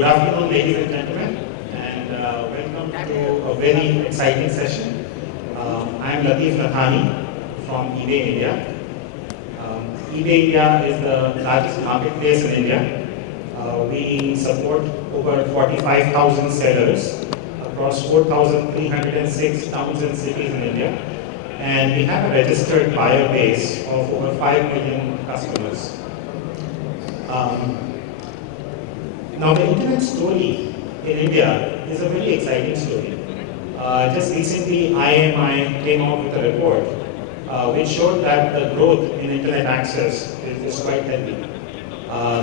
Good afternoon, ladies and gentlemen, and welcome to a very exciting session. I am Latif Nathani from eBay India. eBay India is the largest marketplace in India. We support over 45,000 sellers across 4,306 towns and cities in India, and we have a registered buyer base of over 5 million customers. Now, the internet story in India is a very exciting story. Just recently, IMI came out with a report which showed that the growth in internet access is quite healthy.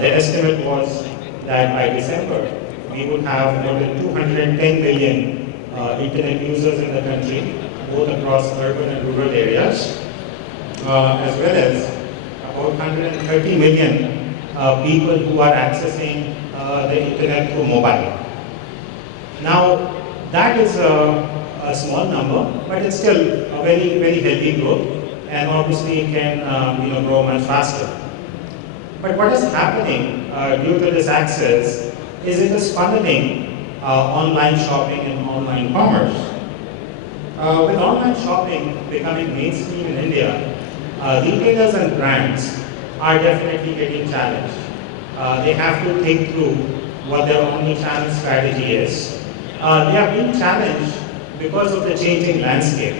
The estimate was that by December, we would have more than 210 million internet users in the country, both across urban and rural areas, as well as about 130 million people who are accessing the internet through mobile. Now, that is a small number, but it's still a very, very healthy growth, and obviously it can grow much faster. But what is happening due to this access is it is funneling online shopping and online commerce. With online shopping becoming mainstream in India, retailers and brands are definitely getting challenged. They have to think through what their omni-channel strategy is. They are being challenged because of the changing landscape.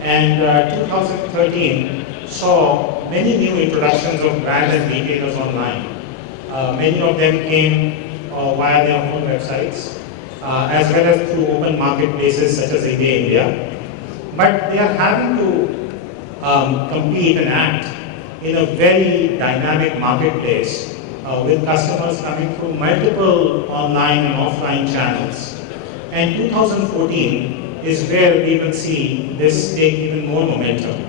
And 2013 saw many new introductions of brands and retailers online. Many of them came via their own websites, as well as through open marketplaces such as eBay India. But they are having to compete and act in a very dynamic marketplace with customers coming through multiple online and offline channels. And 2014 is where we will see this take even more momentum.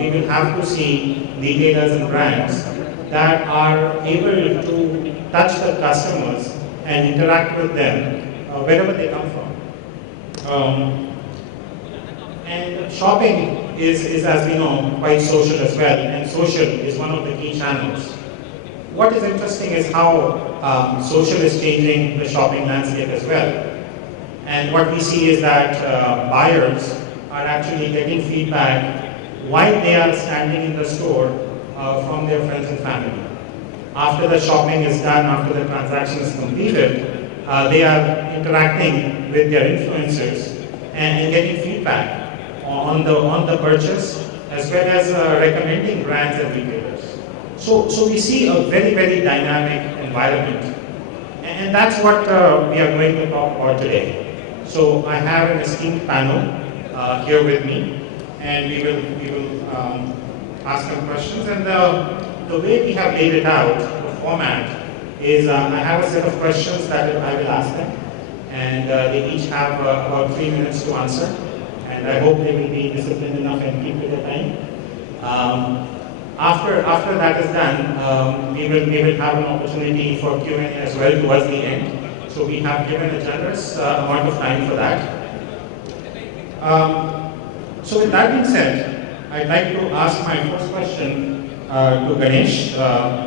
We will have to see retailers and brands that are able to touch the customers and interact with them wherever they come from. And shopping is, as we know, quite social as well, and social is one of the key channels. What is interesting is how social is changing the shopping landscape as well. And what we see is that buyers are actually getting feedback while they are standing in the store from their friends and family. After the shopping is done, after the transaction is completed, they are interacting with their influencers and getting feedback on the purchase, as well as recommending brands and retailers. So we see a very, very dynamic environment, and that's what we are going to talk about today. So I have an esteemed panel here with me, and we will ask them questions. And the way we have laid it out, the format, is I have a set of questions that I will ask them, and they each have about 3 minutes to answer. And I hope they will be disciplined enough and keep to the time. After that is done, we will have an opportunity for Q&A as well towards the end. So we have given a generous amount of time for that. So with that being said, I'd like to ask my first question to Ganesh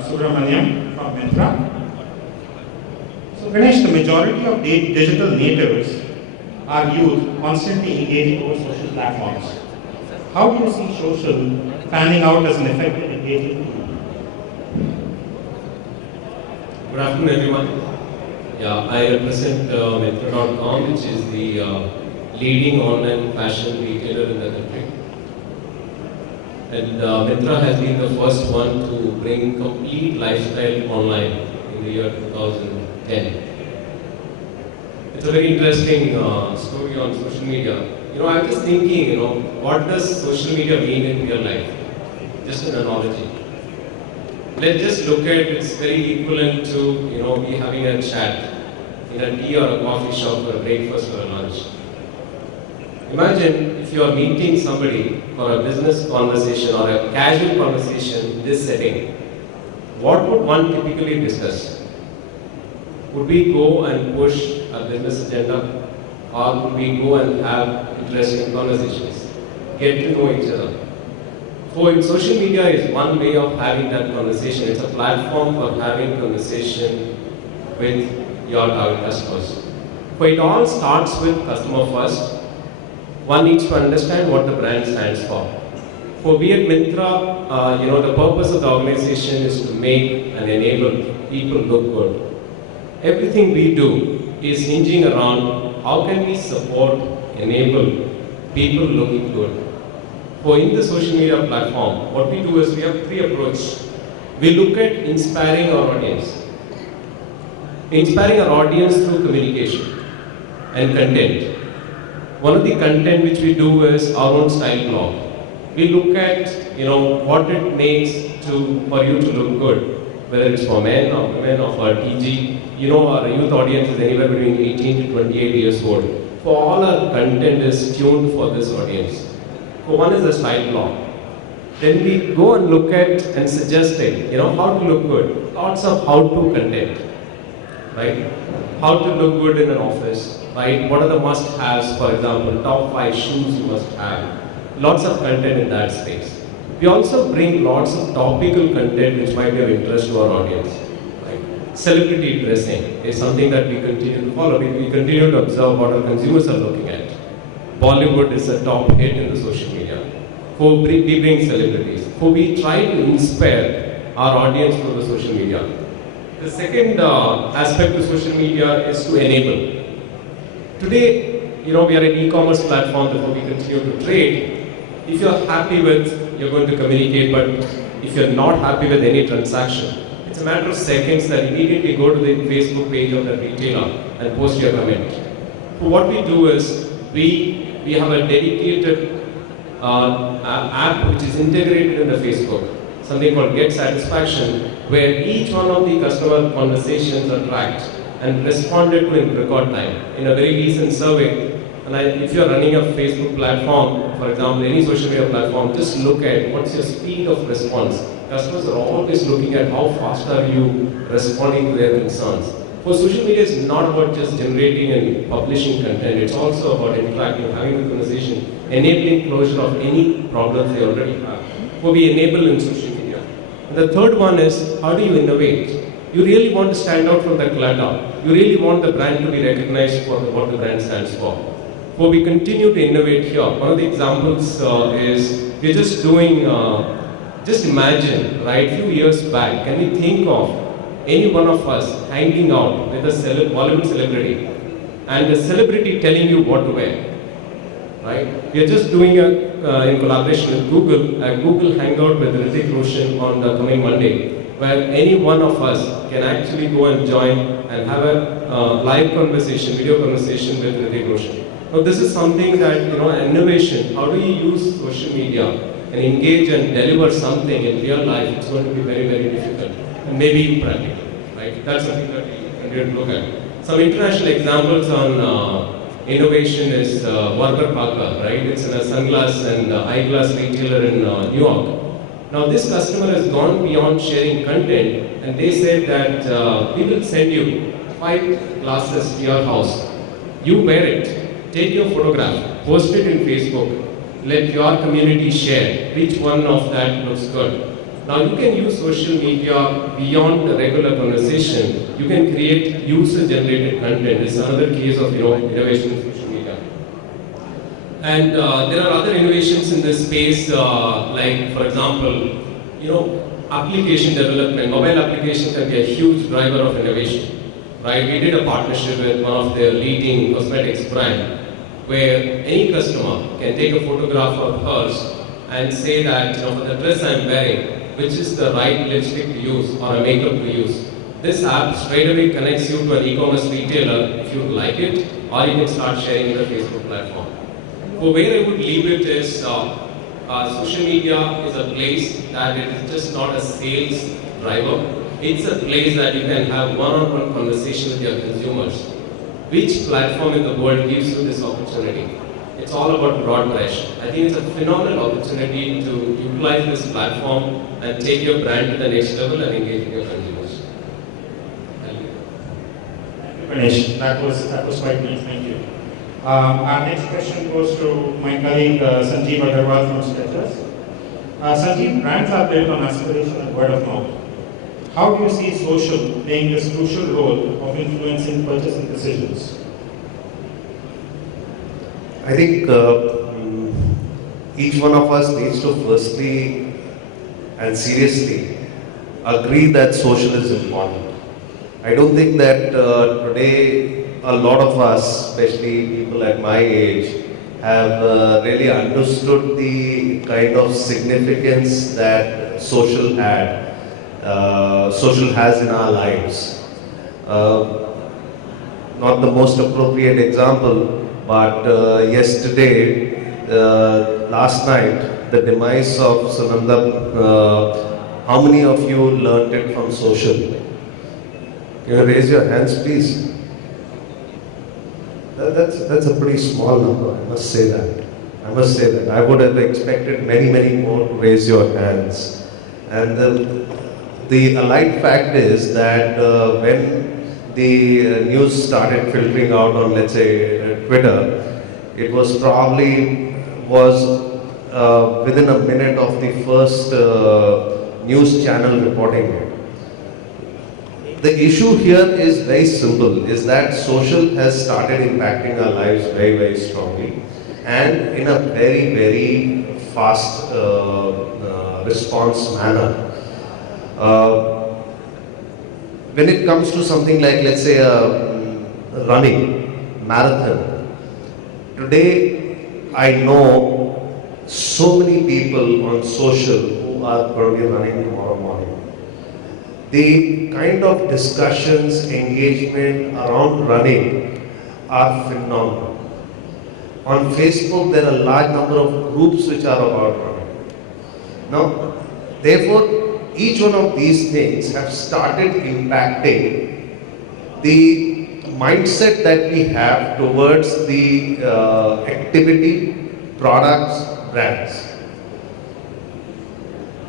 Subramaniam from Myntra. So Ganesh, the majority of digital natives are youth constantly engaging over social platforms. How do you see social panning out as an effective engagement tool? Good afternoon, everyone. Yeah, I represent Indiaretailing.com, which is the leading online fashion retailer in the country. And Myntra has been the first one to bring complete lifestyle online in the year 2010. It's a very interesting story on social media. I'm just thinking, what does social media mean in real life? Just an analogy. Let's just look at it's very equivalent to we having a chat in a tea or a coffee shop for a breakfast or a lunch. Imagine if you are meeting somebody for a business conversation or a casual conversation in this setting. What would one typically discuss? Would we go and push a business agenda, or would we go and have interesting conversations, get to know each other? So social media is one way of having that conversation. It's a platform for having conversation with your target customers. So it all starts with customer first. One needs to understand what the brand stands for. For we at Mitra, the purpose of the organization is to make and enable people look good. Everything we do is hinging around how can we support, enable people looking good. For in the social media platform, what we do is we have three approaches. We look at inspiring our audience. Inspiring our audience through communication and content. One of the content which we do is our own style blog. We look at what it makes for you to look good, whether it's for men or women or for TG. Our youth audience is anywhere between 18 to 28 years old. For all our content is tuned for this audience. So one is the style blog. Then we go and look at and suggest how to look good. Lots of how-to content, right? How to look good in an office, right? What are the must-haves, for example, top 5 shoes you must have. Lots of content in that space. We also bring lots of topical content which might be of interest to our audience. Right? Celebrity dressing is something that we continue to follow. We continue to observe what our consumers are looking at. Bollywood is a top hit in the social media. We bring celebrities. We try to inspire our audience through the social media. The second aspect of social media is to enable. Today, we are an e-commerce platform before we continue to trade. If you're happy with, you're going to communicate, but if you're not happy with any transaction, it's a matter of seconds that immediately go to the Facebook page of the retailer and post your comment. So what we do is, we have a dedicated app which is integrated in the Facebook, something called Get Satisfaction, where each one of the customer conversations are tracked and responded to in record time. In a very recent survey, if you're running a Facebook platform, for example, any social media platform, just look at what's your speed of response. Customers are always looking at how fast are you responding to their concerns. For social media, it's not about just generating and publishing content. It's also about interacting, having a conversation, enabling closure of any problems they already have. So we enable in social media. And the third one is, how do you innovate? You really want to stand out from the clutter. You really want the brand to be recognized for what the brand stands for. So we continue to innovate here. One of the examples is we're just doing, just imagine, right, a few years back, can we think of any one of us hanging out with a Bollywood celebrity and the celebrity telling you what to wear, right? We are just doing in collaboration with Google, a Google Hangout with Hrithik Roshan on the coming Monday, where any one of us can actually go and join and have a live conversation, video conversation with Hrithik Roshan. Now this is something that, innovation, how do you use social media and engage and deliver something in real life? It's going to be very, very difficult and maybe impractical, right? That's something that we continue to look at. Some international examples on innovation is Warburg Parker, right? It's in a sunglass and eyeglass retailer in New York. Now this customer has gone beyond sharing content and they said that we will send you 5 glasses to your house. You wear it, take your photograph, post it in Facebook, let your community share which one of that looks good. Now you can use social media beyond the regular conversation. You can create user-generated content. It's another case of innovation in social media. And there are other innovations in this space, like for example, application development. Mobile application can be a huge driver of innovation, right? We did a partnership with one of their leading cosmetics brand, where any customer can take a photograph of hers and say that for the dress I'm wearing, which is the right lipstick to use or a makeup to use. This app straight away connects you to an e-commerce retailer if you like it, or you can start sharing in the Facebook platform. So where I would leave it is, social media is a place that it is just not a sales driver. It's a place that you can have one-on-one conversation with your consumers. Which platform in the world gives you this opportunity? It's all about broad brush. I think it's a phenomenal opportunity to utilize this platform and take your brand to the next level and engage with your consumers. Thank you, Ganesh. That was quite nice. Thank you. Our next question goes to my colleague Sanjeev Agarwal from Skechers. Sanjeev, brands are built on aspiration and word of mouth. How do you see social playing this crucial role of influencing purchasing decisions? I think each one of us needs to firstly and seriously agree that social is important. I don't think that today a lot of us, especially people at my age, have really understood the kind of significance that social has in our lives. Not the most appropriate example, but last night, the demise of Sunanda, how many of you learnt it from social? Can you raise your hands, please? That's a pretty small number, I must say that. I would have expected many more to raise your hands. And the allied fact is that when the news started filtering out on, let's say, Twitter, it was probably within a minute of the first news channel reporting it. The issue here is very simple, is that social has started impacting our lives very strongly and in a very fast response manner. When it comes to something like, let's say, running, marathon, today I know so many people on social who are going to be running tomorrow morning. The kind of discussions, engagement around running are phenomenal. On Facebook, there are a large number of groups which are about running. Now, therefore, each one of these things have started impacting the mindset that we have towards the activity, products, brands.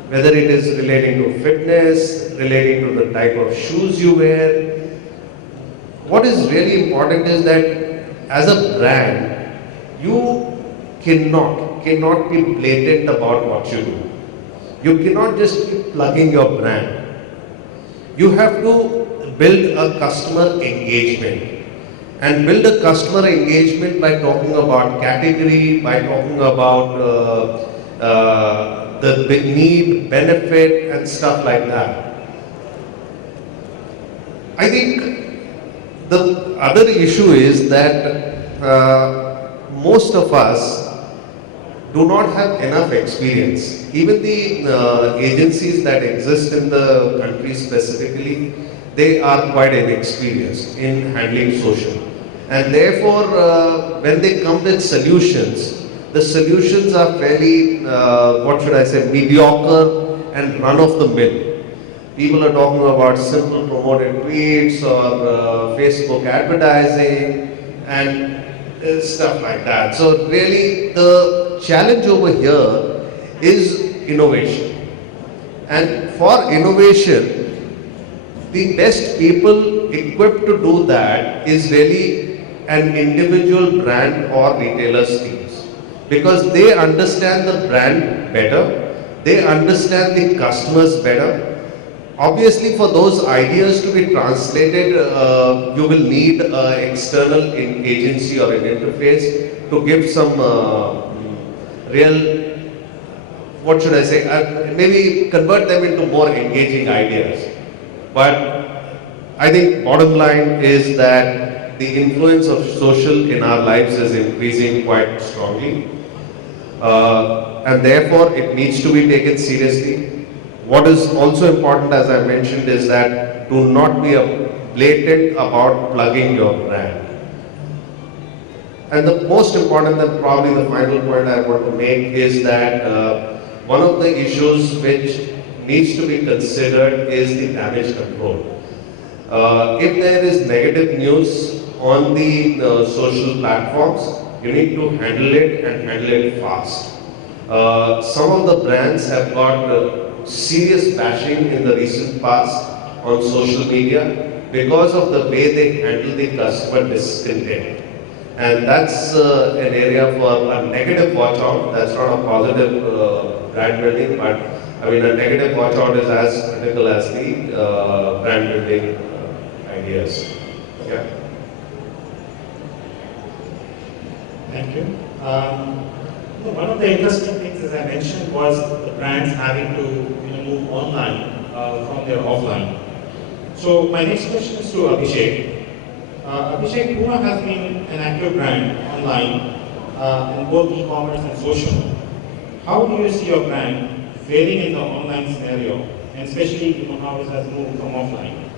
Whether it is relating to fitness, relating to the type of shoes you wear. What is really important is that as a brand, you cannot be blatant about what you do. You cannot just keep plugging your brand. You have to build a customer engagement. And build a customer engagement by talking about category, by talking about the big need, benefit, and stuff like that. I think the other issue is that most of us do not have enough experience. Even the agencies that exist in the country specifically, they are quite inexperienced in handling social. And therefore, when they come with solutions, the solutions are fairly, mediocre and run-of-the-mill. People are talking about simple promoted tweets or Facebook advertising and stuff like that. So really, the challenge over here is innovation. And for innovation, the best people equipped to do that is really an individual brand or retailer's teams. Because they understand the brand better, they understand the customers better. Obviously, for those ideas to be translated, you will need an external agency or an interface to give some real, maybe convert them into more engaging ideas. But I think bottom line is that the influence of social in our lives is increasing quite strongly. And therefore it needs to be taken seriously. What is also important, as I mentioned, is that do not be blatant about plugging your brand. And the most important, and probably the final point I want to make, is that one of the issues which needs to be considered is the damage control. If there is negative news on the social platforms, you need to handle it and handle it fast. Some of the brands have got serious bashing in the recent past on social media because of the way they handle the customer discontent. And that's an area for a negative watch out. That's not a positive brand building, but I mean, a negative watch out is as critical as the brand building ideas. Yeah. Thank you. One of the interesting things, as I mentioned, was the brands having to move online from their offline. So my next question is to Abhishek. Abhishek, Puma has been an active brand online in both e-commerce and social. How do you see your brand faring in the online scenario, and especially how it has moved from offline?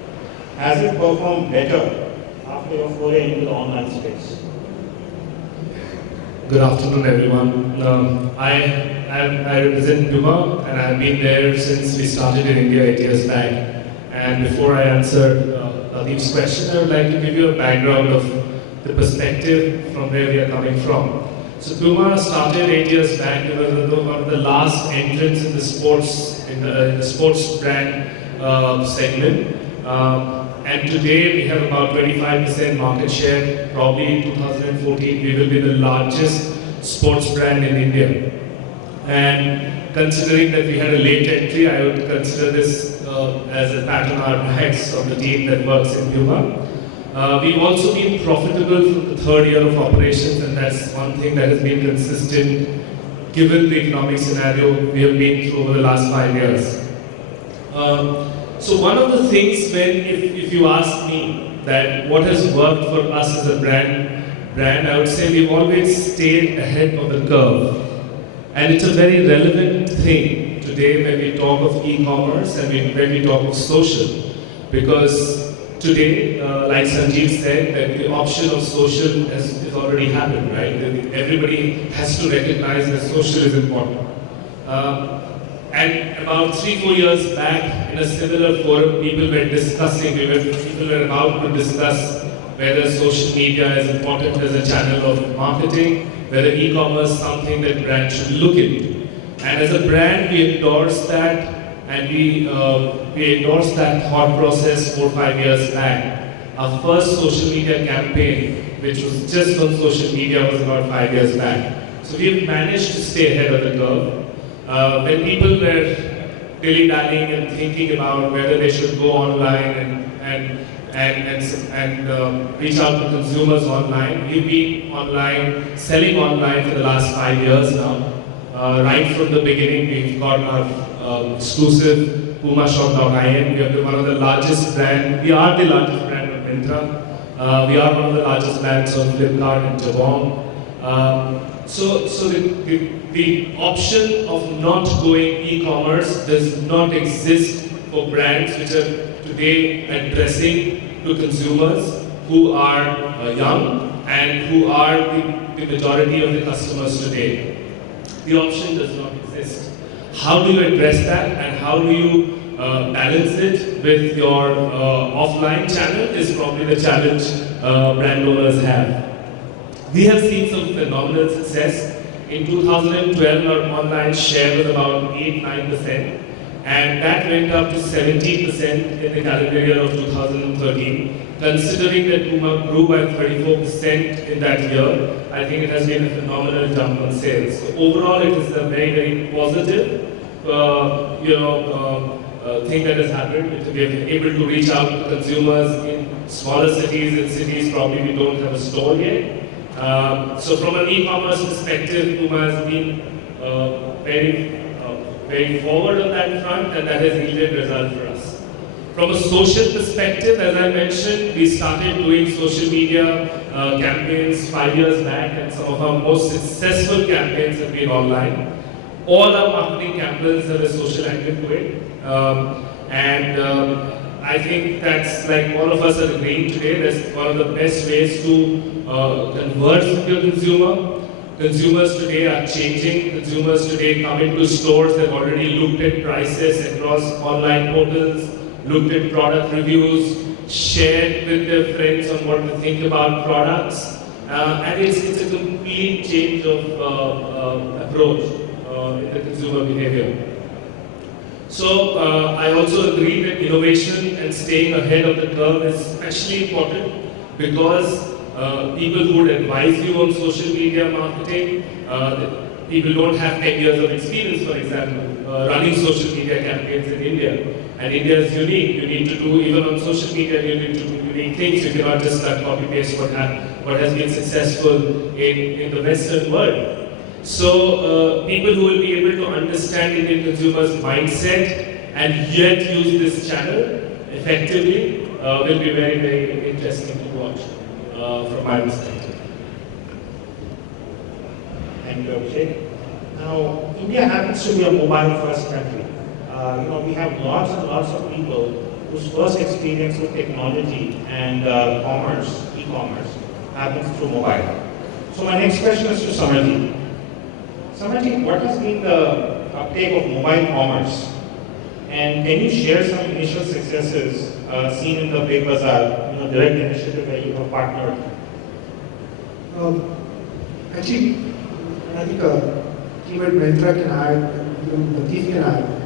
Has it performed better after your foray into the online space? Good afternoon, everyone. I represent Puma, and I've been there since we started in India 8 years back. And before I answer Pradeep's question, I would like to give you a background of the perspective from where we are coming from. So Puma started 8 years back. It was one of the last entrants in the sports brand segment. And today we have about 25% market share. Probably in 2014 we will be the largest sports brand in India. And considering that we had a late entry, I would consider this as a pat on our backs of the team that works in Puma. We've also been profitable from the third year of operations, and that's one thing that has been consistent given the economic scenario we have been through over the last 5 years. So one of the things if you ask me that what has worked for us as a brand, I would say we've always stayed ahead of the curve. And it's a very relevant thing today when we talk of e-commerce and when we talk of social. Because today, like Sanjeev said, that the option of social has already happened, right? Everybody has to recognize that social is important. And about 3-4 years back, in a similar forum, people were about to discuss whether social media is important as a channel of marketing, whether e-commerce is something that brands should look into. And as a brand, we endorsed that, and we endorsed that thought process 4-5 years back. Our first social media campaign, which was just on social media, was about 5 years back. So we've managed to stay ahead of the curve. When people were dilly-dallying and thinking about whether they should go online and reach out to consumers online, we've been online, selling online for the last 5 years now. Right from the beginning, we've got our exclusive PumaShop.in. We are one of the largest brands. We are the largest brand on Myntra. We are one of the largest brands on Flipkart and Jabong. So the option of not going e-commerce does not exist for brands which are today addressing to consumers who are young and who are the majority of the customers today. The option does not exist. How do you address that, and how do you balance it with your offline channel is probably the challenge brand owners have. We have seen some phenomenal success. In 2012, our online share was about 8-9%, and that went up to 17% in the calendar year of 2013. Considering that Puma grew by 34% in that year, I think it has been a phenomenal jump on sales. So overall, it is a very, very positive, thing that has happened. We have been able to reach out to consumers in smaller cities. In cities, probably we don't have a store yet. So from an e-commerce perspective, Puma has been very forward on that front, and that has yielded results for us. From a social perspective, as I mentioned, we started doing social media campaigns 5 years back, and some of our most successful campaigns have been online. All our marketing campaigns have a social angle to it. I think that's like all of us are agreeing today, that's one of the best ways to converse with your consumer. Consumers today are changing. Consumers today come into stores, they've already looked at prices across online portals, looked at product reviews, shared with their friends on what to think about products. And it's a complete change of approach in the consumer behavior. So I also agree that innovation and staying ahead of the curve is especially important, because people who would advise you on social media marketing, people don't have 10 years of experience, for example, running social media campaigns in India. And India is unique. You need to do, even on social media, you need to do unique things. You cannot just start copy-paste what has been successful in the Western world. So people who will be able to understand Indian consumers' mindset and yet use this channel effectively will be very, very interesting to watch from my perspective. Thank you, Abhishek. Now, India happens to be a mobile-first country. We have lots and lots of people whose first experience with technology and commerce, e-commerce, happens through mobile. So my next question is to Samarji. Samarji, what has been the uptake of mobile commerce? And can you share some initial successes seen in the Big Bazaar, direct initiative where you have partnered? Actually, I think even Mahendra can add, even Latif can add.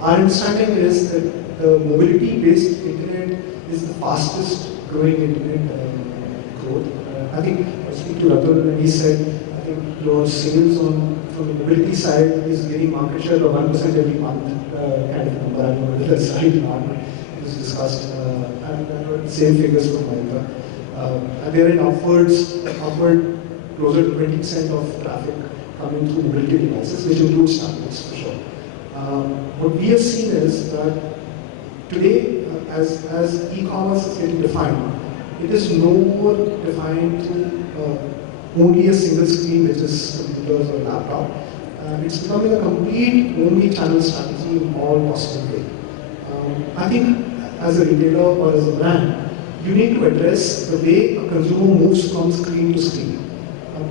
Our understanding is that the mobility-based internet is the fastest growing internet growth. I think I speak to Ratul and he said, I think your sales from the mobility side is gaining market share of 1% every month, kind of number. I don't know whether that's right or not. It was discussed. And I heard the same figures from Mahendra. And they are in upward closer to 20% of traffic coming through mobility devices, which includes tablets for sure. What we have seen is that today, as e-commerce is getting defined, it is no more defined through only a single screen, which is computers or laptop. It's becoming a complete omni-channel strategy in all possible ways. I think as a retailer or as a brand, you need to address the way a consumer moves from screen to screen.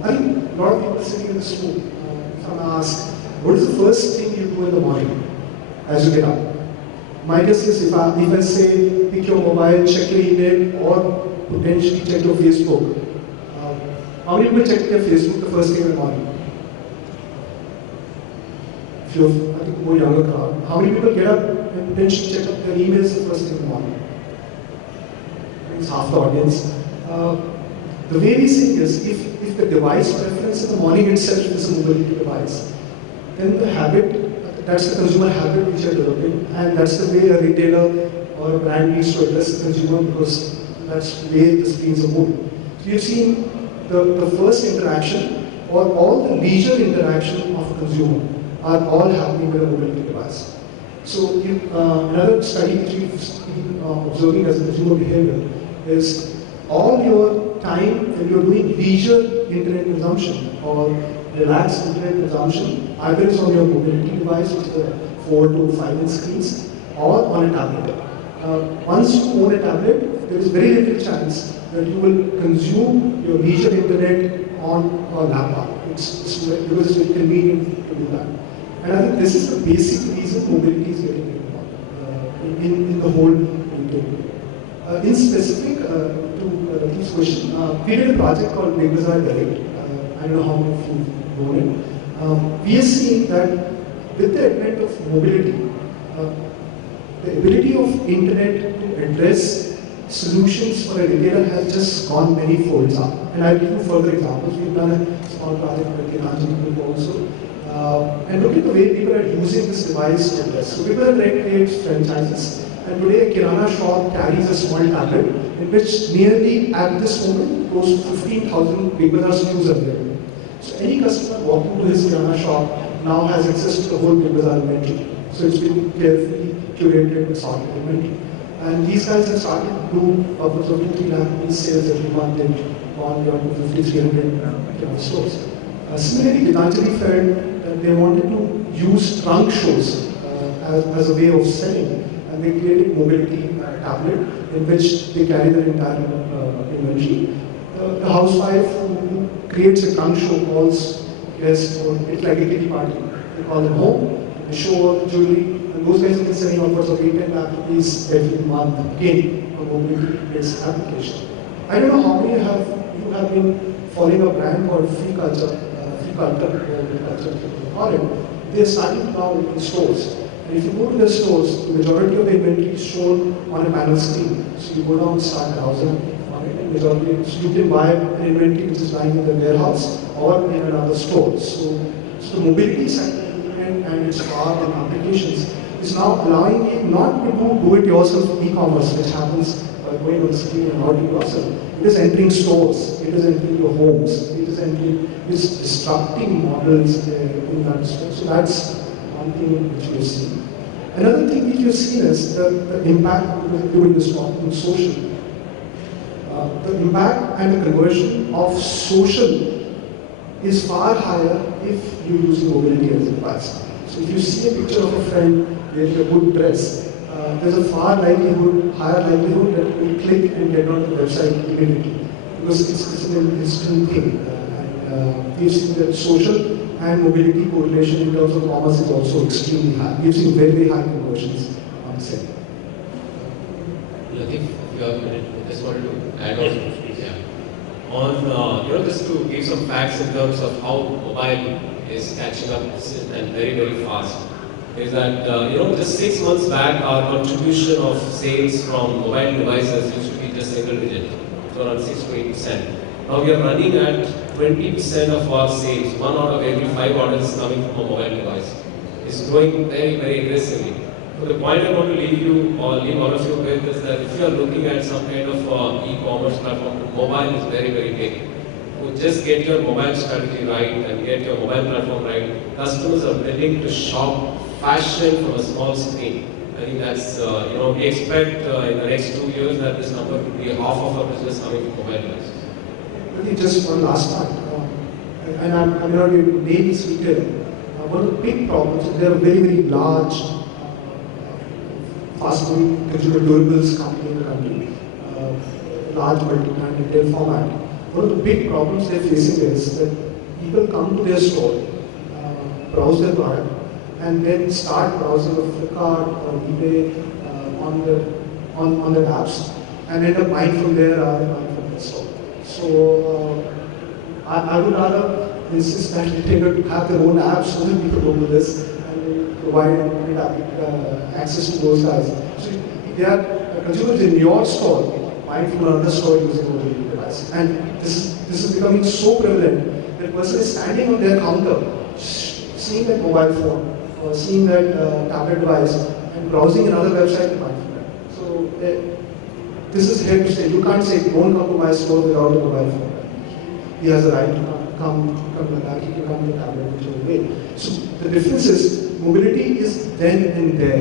I think a lot of people sitting in this room, if I'm asked, what is the first thing you do in the morning as you get up? My guess is if I say pick your mobile, check your email, or potentially check your Facebook. How many people check their Facebook the first thing in the morning? If you're, I think, more younger crowd. How many people get up and potentially check up their emails the first thing in the morning? It's half the audience. The way we see is if the device preference in the morning itself is a mobility device, then the habit, that's the consumer habit which you are developing, and that's the way a retailer or a brand needs to address the consumer because that's the way the screens are moving. So you've seen the first interaction or all the leisure interaction of a consumer are all happening with a mobility device. So another study which we've been observing as a consumer behavior is all your time when you're doing leisure internet consumption or relaxed internet consumption, either it's on your mobility device, which is a 4 to 5 inch screens, or on a tablet. Once you own a tablet, there is very little chance that you will consume your leisure internet on a laptop. It's because it's very convenient to do that. And I think this is the basic reason mobility is getting involved in the whole internet. In specific, to Latif's question, we did a project called Big Bazaar Direct. I don't know how many of you know it. We are seeing that with the advent of mobility, the ability of internet to address solutions for a retailer has just gone many folds up. And I'll give you further examples. We've done a small project with Indiaretailing group also. And look at the way people are using this device to address. So people are trying to create franchises. And today a Kirana shop carries a small tablet in which nearly at this moment close to 15,000 Big Bazaar SKUs are available. So any customer walking to his Kirana shop now has access to the whole Big Bazaar inventory. So it's been carefully curated assorted inventory. And these guys have started to do upwards of 2-3 lakh rupees sales every month in gone beyond 5,300 stores. Similarly, Gitanjali felt that they wanted to use trunk shows as a way of selling. And they created mobility tablet in which they carry their entire inventory. The housewife who creates a trunk show calls guests, or it's like a kitty party. They call them home, they show all the jewelry, and those guys have been selling upwards of 8-10 lakh rupees every month, again, a mobility-based application. I don't know how many you have been following a brand called Free Culture, call it. They're starting now in stores. And if you go to the stores, the majority of the inventory is shown on a panel screen. So you go down and start browsing on Right? Majority, so you can buy an inventory which is lying in the warehouse or in another store. So the mobility sector and its power and applications is now allowing you not to do it-yourself e-commerce, which happens by going on the screen and ordering yourself. It is entering stores, it is entering your homes, it's disrupting models in that respect. So that's one thing which we have seen. Another thing which we have seen is the impact, because during this talk on social, the impact and the conversion of social is far higher if you're using mobility as a device. So if you see a picture of a friend wearing a good dress, there's a higher likelihood that you will click and get on the website immediately, because it's an instant thing. We've seen that social and mobility correlation in terms of commerce is also extremely high. We've seen very, very high conversions on the same. Latif, if you have a minute, I just wanted to add on. Yeah. On, just to give some facts in terms of how mobile is catching up and very, very fast, is that, just 6 months back, our contribution of sales from mobile devices used to be just single digit, so around 6 to 8%. Now we are running at 20% of our sales, 1 out of every 5 orders coming from a mobile device. It's growing very, very aggressively. So the point I want to leave all of you with is that if you are looking at some kind of e-commerce platform, mobile is very, very big. So just get your mobile strategy right and get your mobile platform right. Customers are willing to shop fashion from a small screen. I think that's, we expect in the next 2 years that this number will be half of our business coming from mobile devices. Just one last point, and I'm not going to name this retailer. One of the big problems is they're a very, very large, fast-moving consumer durables company in the country, large multi-brand retail format. One of the big problems they're facing is that people come to their store, browse their product, and then start browsing on Flipkart or eBay on their apps, and end up buying from there rather than buying from the store. So I would rather insist that retailer to have their own apps so that people go with this and provide access to those guys. So if there are consumers in your store buying from another store using a mobile device, and this is becoming so prevalent that person is standing on their counter, seeing that mobile phone or seeing that tablet device and browsing another website to buy from them. So this is here to stay. You can't say, don't come to my store without a mobile phone. He has a right to come to that, he can come to the tablet, whichever way. So the difference is, mobility is then and there.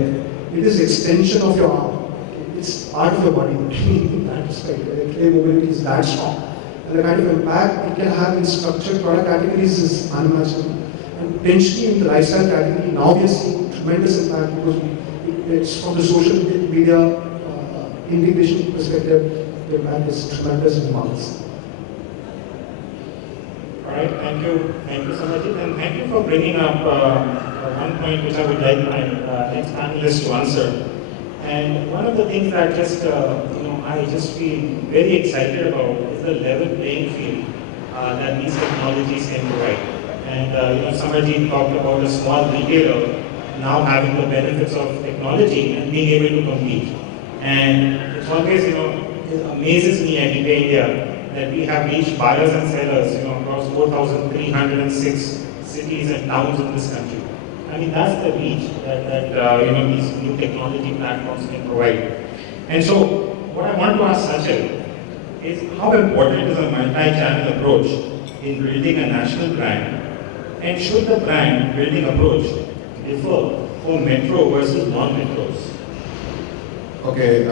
It is extension of your arm. It's part of your body in that respect. Clay mobility is that strong. And the kind of impact it can have in structured product categories is unimaginable. And potentially in the lifestyle category, now we are seeing tremendous impact because it's from the social media integration perspective, the impact is tremendous in markets. All right, thank you Samarjit, and thank you for bringing up one point which I would like my next panelists to answer. And one of the things that I just feel very excited about is the level playing field that these technologies can provide. And Samarjit talked about a small retailer now having the benefits of technology and being able to compete. And it's always, it amazes me at India that we have reached buyers and sellers, across 4,306 cities and towns in this country. I mean, that's the reach that these new technology platforms can provide. And so, what I want to ask Sachal is how important is a multi-channel approach in building a national brand, and should the brand building approach differ for metro versus non-metros? Okay,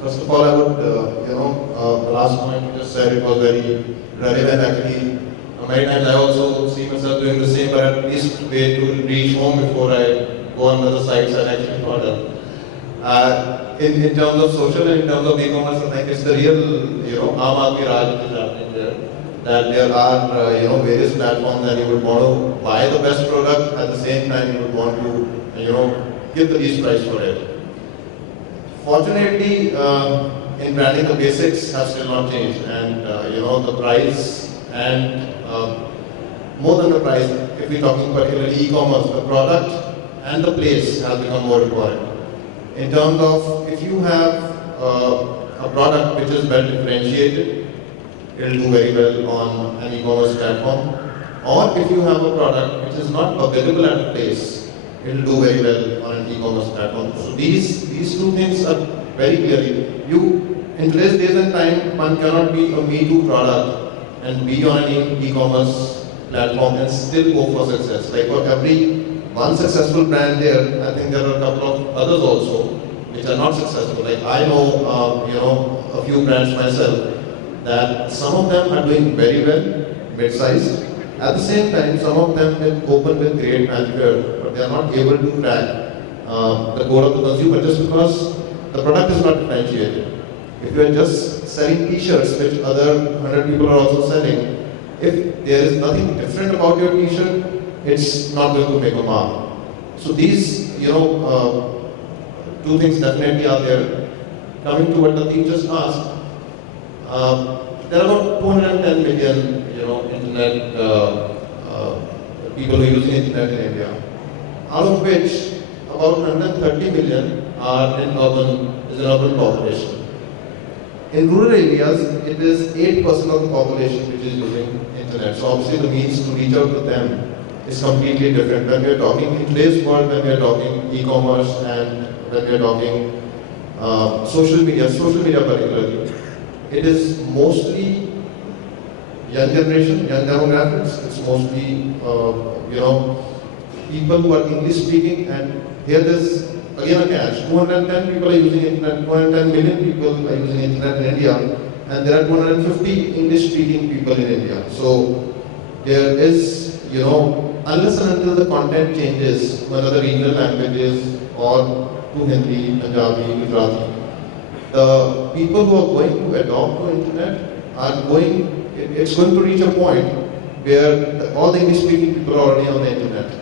first of all, I would, the last point you just said, it was very relevant actually. Many times I also see myself doing the same, but at least way to reach home before I go on other sites and actually order. In terms of social and in terms of e-commerce, I think it's the real, Aam Aadmi Raj which is happening there. That there are, various platforms and you would want to buy the best product, at the same time you would want to, give the least price for it. Fortunately, in branding, the basics have still not changed, and the price and more than the price, if we're talking particularly e-commerce, the product and the place has become more important. In terms of if you have a product which is well differentiated, it will do very well on an e-commerce platform. Or if you have a product which is not available at a place, it will do very well on an e-commerce platform. So these two things are very clearly. In today's days and time, one cannot be a Me Too product and be on an e-commerce platform and still go for success. Like for every one successful brand there, I think there are a couple of others also which are not successful. Like I know, a few brands myself, that some of them are doing very well, mid-sized. At the same time, some of them will open with great manpower, but they are not able to crack the core of the consumer just because the product is not differentiated. If you are just selling t-shirts which other 100 people are also selling, if there is nothing different about your t-shirt, it's not going to make a mark. So these, two things definitely are there. Coming to what the team just asked, there are about 210 million, internet people who are using internet in India, out of which about 130 million are in urban population. In rural areas, it is 8% of the population which is using internet. So obviously the means to reach out to them is completely different. When we are talking in today's world, when we are talking e-commerce and when we are talking social media particularly, it is mostly young generation, young demographics. It's mostly people who are English speaking, and here there's again a catch. 210 people are using internet, 210 million people are using internet in India, and there are 250 English speaking people in India. So there is, unless and until the content changes to another regional languages or to Hindi, Punjabi, Gujarati, the people who are going to adopt the internet it's going to reach a point where all the English speaking people are already on the internet.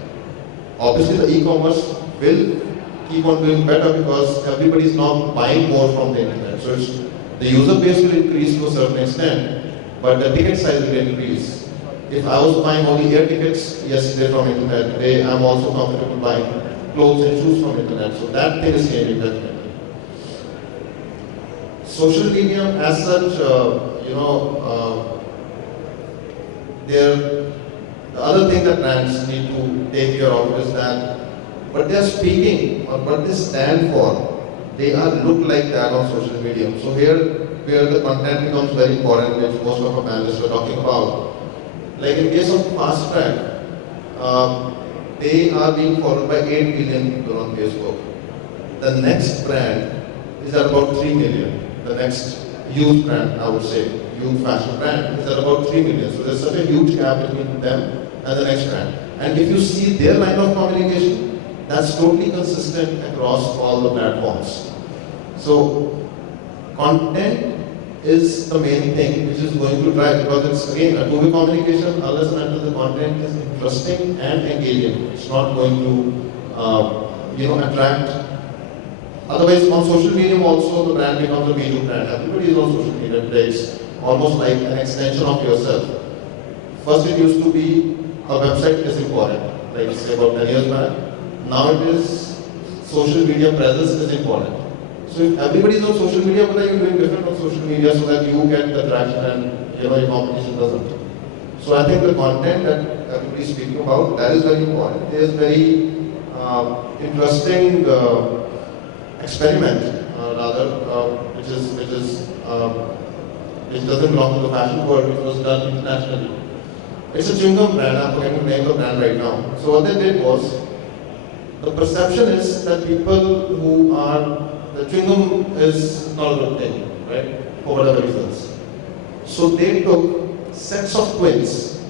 Obviously the e-commerce will keep on doing better because everybody is now buying more from the internet. So the user base will increase to a certain extent, but the ticket size will increase. If I was buying only air tickets yesterday from internet, today I'm also comfortable buying clothes and shoes from internet. So that thing is changing definitely. Social media as such, the other thing that brands need to take care of is that what they are speaking or what they stand for, they are look like that on social media. So here, where the content becomes very important, which most of our panelists were talking about. Like in case of Fast Track, they are being followed by 8 million people on Facebook. The next brand is at about 3 million. The next youth brand, I would say, youth fashion brand, is at about 3 million. So there's such a huge gap between them and the next brand. And if you see their line of communication, that's totally consistent across all the platforms. So content is the main thing which is going to drive, because it's again a two-way communication. Unless and until the content is interesting and engaging, it's not going to attract. Otherwise, on social media also the brand becomes a Me Too brand. Everybody is on social media today. It's almost like an extension of yourself. First it used to be a website is important, like say about 10 years back. Now it is social media presence is important. So if everybody is on social media, what are you doing different on social media so that you get the traction and your competition doesn't? So I think the content that everybody is speaking about, that is very important. There is very interesting experiment, which doesn't belong to the fashion world, which was done internationally. It's a chewing gum brand. I'm forgetting the name of the brand right now. So what they did was, the perception is that people who are, the chewing gum is not a good thing, right? For whatever reasons. So they took sets of twins,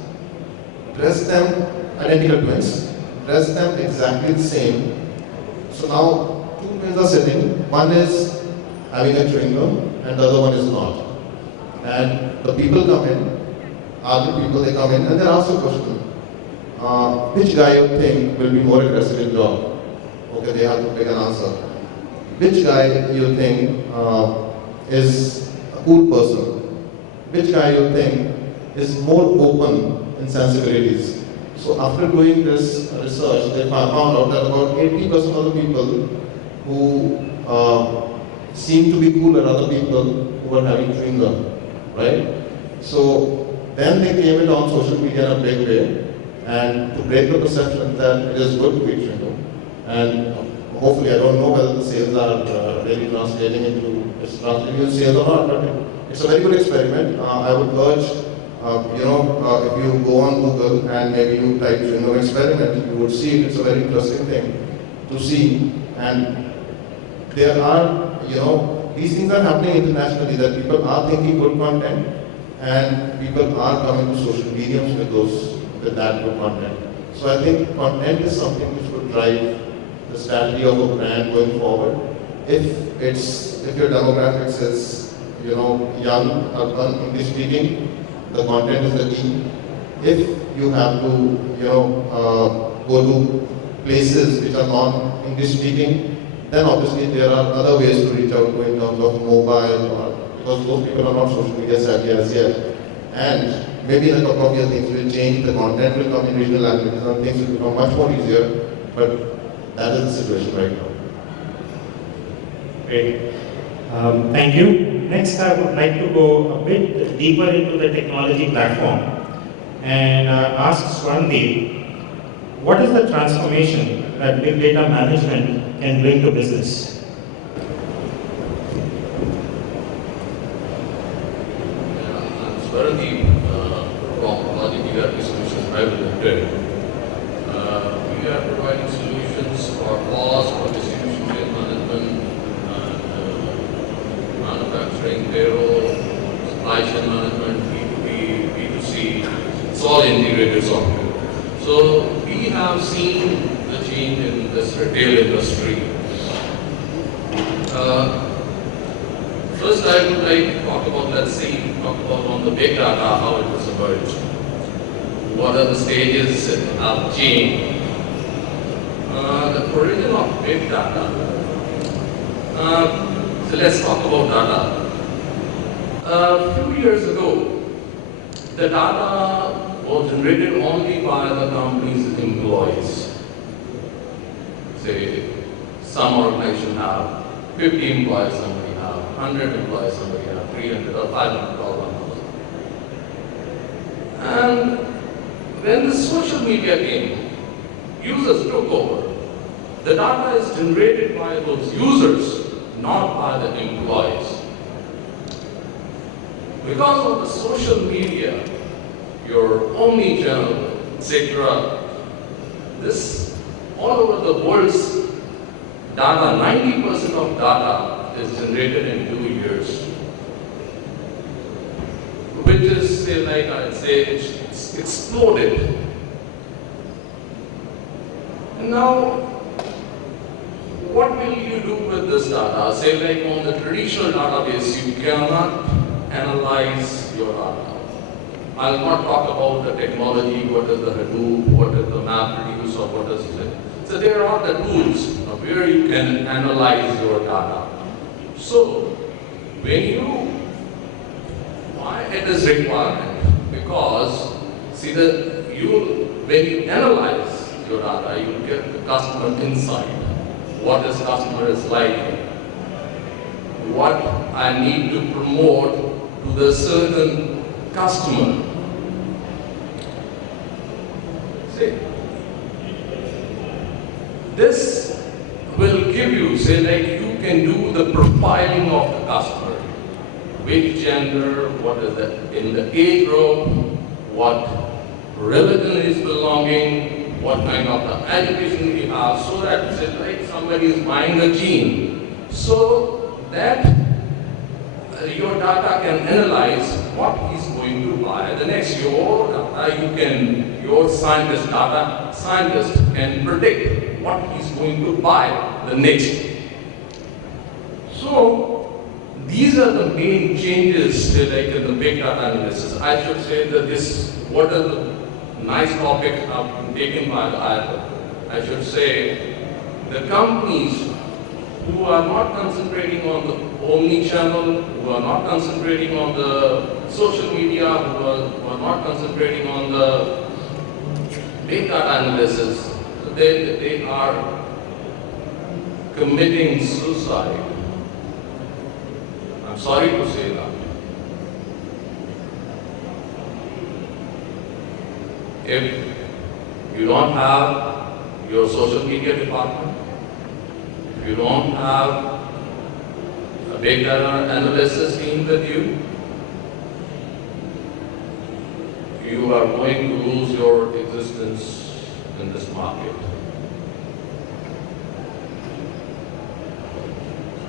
dressed them, identical twins, dressed them exactly the same. So now two twins are sitting, one is having a chewing gum and the other one is not. And the people come in, they come in and they ask a question. Which guy you think will be more aggressive in job? Okay, they have to pick an answer. Which guy you think is a cool person? Which guy you think is more open in sensibilities? So after doing this research, they found out that about 80% of the people who seemed to be cool at other people who were having chewing gum, right? So then they came in on social media in a big way, and to break the perception that it is good to eat chewing gum. And hopefully, I don't know whether the sales are really translating into sales or not, but it's a very good experiment. I would urge, if you go on Google and maybe you type chewing gum experiment, you would see it's a very interesting thing to see. And there are, these things are happening internationally, that people are thinking good content and people are coming to social mediums with that good content. So I think content is something which would drive the strategy of a brand going forward. If your demographics is, young, urban, English speaking, the content is the key. If you have to, go to places which are non-English speaking, then obviously there are other ways to reach out to in terms of mobile, because those people are not social media savvy as yet. And maybe in a couple of years things will change, the content will come in regional languages and things will become much more easier, but that is the situation right now. Great. Thank you. Next, I would like to go a bit deeper into the technology platform and ask Swandeep, what is the transformation that big data management can bring to business? I'm Swarandeep from Logic ERP Solutions Private Limited. We are providing solutions for cost, for distribution sales management, manufacturing, payroll, supply chain management, B2B, B2C. It's all integrated software. So we have seen the change in this retail industry. First, I would like to talk about on the big data, how it was emerged. What are the stages that have changed? The origin of big data. So let's talk about data. A few years ago, the data was generated only by the company's employees. Say, some organization have 50 employees, somebody have 100 employees, somebody have 300 or 500 or 1,000. And when the social media came, users took over. The data is generated by those users, not by the employees. Because of the social media, your omni-channel, etc., this all over the world's data, 90% of data is generated in 2 years. Which is, say, like I'd say, it's exploded. Now, what will you do with this data? Say, like on the traditional database, you cannot analyze your data. I'll not talk about the technology, what is the Hadoop, what is the MapReduce, or what is it. So there are the tools where you can analyze your data. So why it is requirement? Because see when you analyze your data, you get the customer insight. What this customer is like, what I need to promote to the certain customer. See, this will give you, say, like you can do the profiling of the customer. Which gender, what is in the age group, what religion is belonging, what kind of the education we have, so that, say, like somebody is buying a jean, so that your data can analyze what he's going to buy. The next your data, your scientist can predict what he's going to buy the next. So these are the main changes like in the big data analysis. I should say that what are the nice topics have been taken by the IFF. I should say the companies who are not concentrating on the omni-channel, who are not concentrating on the social media, who are not concentrating on the big data analysis, they are committing suicide. I'm sorry to say that. If you don't have your social media department, if you don't have a big data analysis team with you, you are going to lose your existence in this market.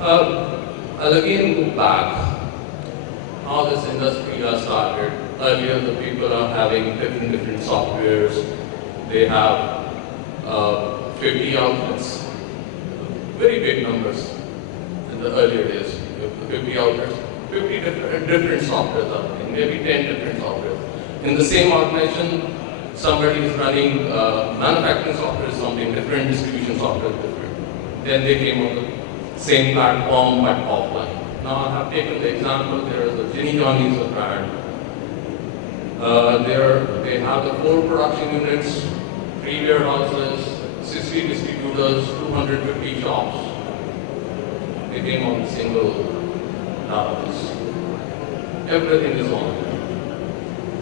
I'll again go back how this industry has started. Earlier, the people are having different softwares. They have 50 outlets, very big numbers in the earlier days. 50 outlets, 50 different softwares are running, maybe 10 different softwares. In the same organization, somebody is running manufacturing software, something different, distribution software different. Then they came on the same platform but offline. Now I have taken the example, there is a Ginny Johnny's brand. They have the 4 production units, 3 warehouses, 60 distributors, 250 shops. They came on a single database. Everything is on.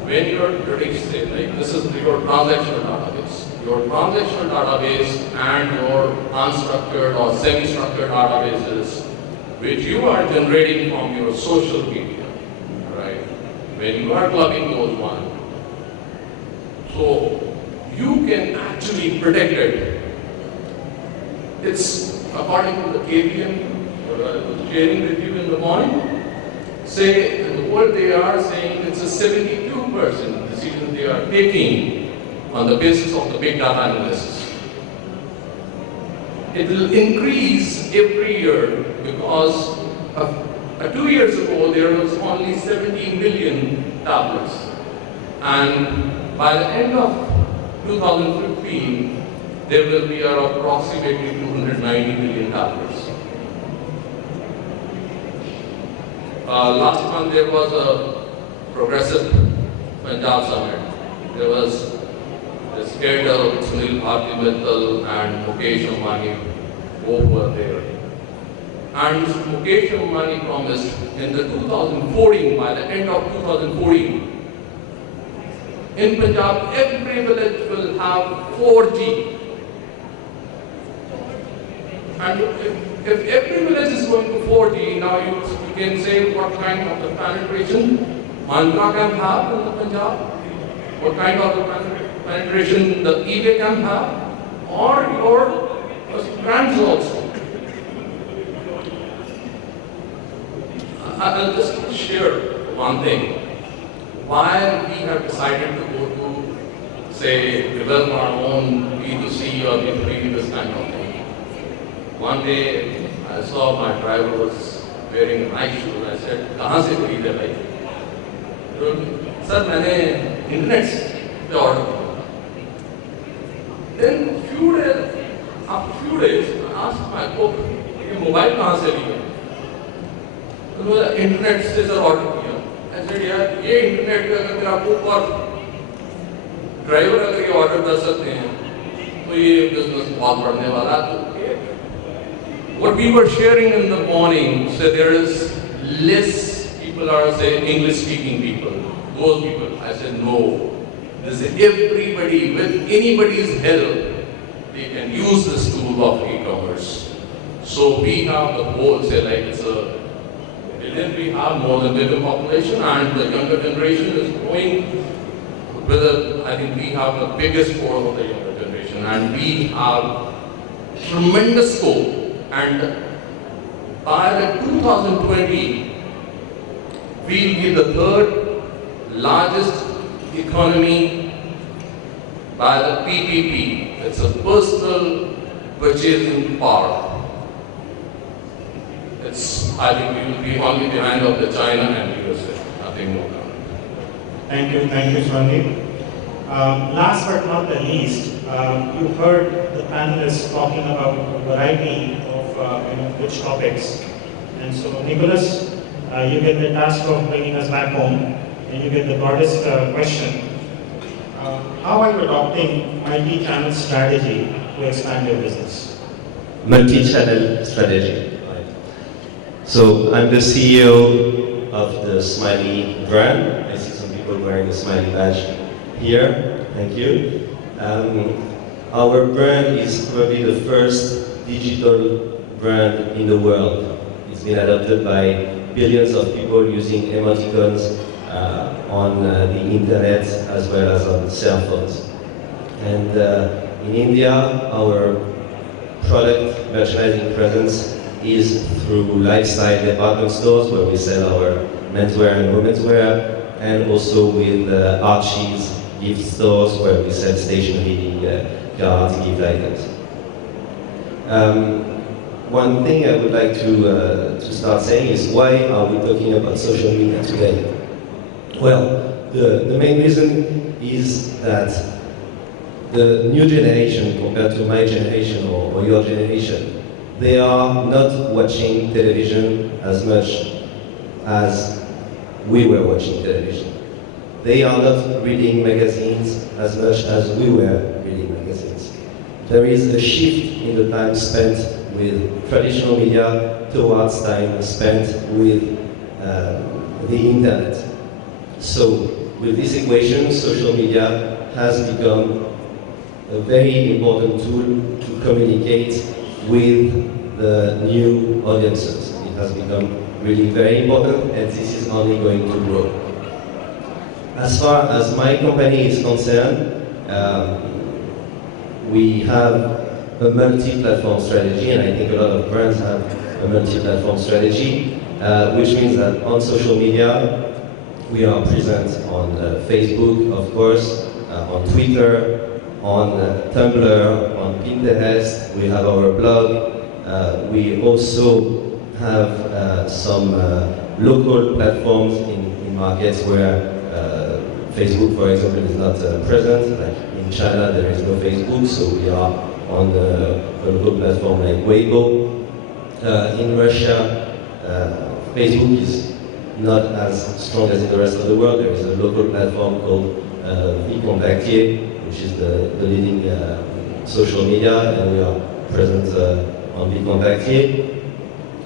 When you are say, like this is your transactional database. Your transactional database and your unstructured or semi-structured databases, which you are generating from your social media, right? When you are clubbing those one, so you can actually predict it. It's according to the KPM, what I was sharing with you in the morning. Say what they are saying, it's a 72% decision they are taking on the basis of the big data analysis. It will increase every year because 2 years ago there was only 70 million tablets, and by the end of 2015 there will be approximately 290 million tablets. Last month there was a progressive Punjab summit. There was this Airtel, Sunil Bharti Mittal and Mukesh Ambani both were there. And Mukesh Ambani promised in the 2014, by the end of 2014, in Punjab every village will have 4G. And if every village is going to 4G, now you can say what kind of the penetration Andhra can have in the Punjab, what kind of the penetration the eBay can have, or your brands also. I'll just share one thing. Why we have decided to go to, say, develop our own B2C or B2B, this kind of thing. One day I saw my driver was wearing nice shoes. I said, "Kahan se kharide bhai?" Sir, मैंने internet से order किया. Then after few days, I asked my cook, "ये mobile कहाँ से लिया?" तो बोला internet से सर ऑर्डर किया. I said, यार ये इंटरनेट पे अगर मेरा कुक और ड्राइवर अगर ये ऑर्डर कर सकते हैं, तो ये बिजनेस बहुत बढ़ने वाला है. What we were sharing in the morning, so there is less people are saying English speaking people, those people. I said no. This is everybody with anybody's help, they can use this tool of e-commerce. So we have the whole, say like it's a billion, we have more than billion population, and the younger generation is growing with I think we have the biggest core of the younger generation, and we have tremendous scope. And by the 2020, we will be the 3rd largest economy by the PPP. It's a personal purchasing power. I think we will be only behind of the China and USA, nothing more. Thank you, Swandeep. Last but not the least, you heard the panelists talking about a variety of which topics. And so, Nicholas, you get the task of bringing us back home, and you get the broadest question. How are you adopting multi-channel strategy to expand your business? Multi-channel strategy. Right. So I'm the CEO of the Smiley brand. I see some people wearing the Smiley badge here. Thank you. Our brand is probably the first digital brand in the world. It's been adopted by billions of people using emoticons on the internet as well as on cell phones. And in India, our product merchandising presence is through lifestyle department stores where we sell our menswear and women's wear, and also with Archie's gift stores where we sell stationery, cards, gift items. One thing I would like to start saying is, why are we talking about social media today? Well, the main reason is that the new generation compared to my generation or your generation, they are not watching television as much as we were watching television. They are not reading magazines as much as we were reading magazines. There is a shift in the time spent with traditional media towards time spent with the internet. So with this equation, social media has become a very important tool to communicate with the new audiences. It has become really very important, and this is only going to grow. As far as my company is concerned, we have a multi-platform strategy, and I think a lot of brands have a multi-platform strategy, which means that on social media, we are present on Facebook, of course, on Twitter, on Tumblr, on Pinterest. We have our blog. We also have some local platforms in markets where Facebook, for example, is not present. Like in China, there is no Facebook, so we are on a local platform like Weibo. In Russia, Facebook is not as strong as in the rest of the world. There is a local platform called VKontakte, which is the leading social media, and we are present on VKontakte.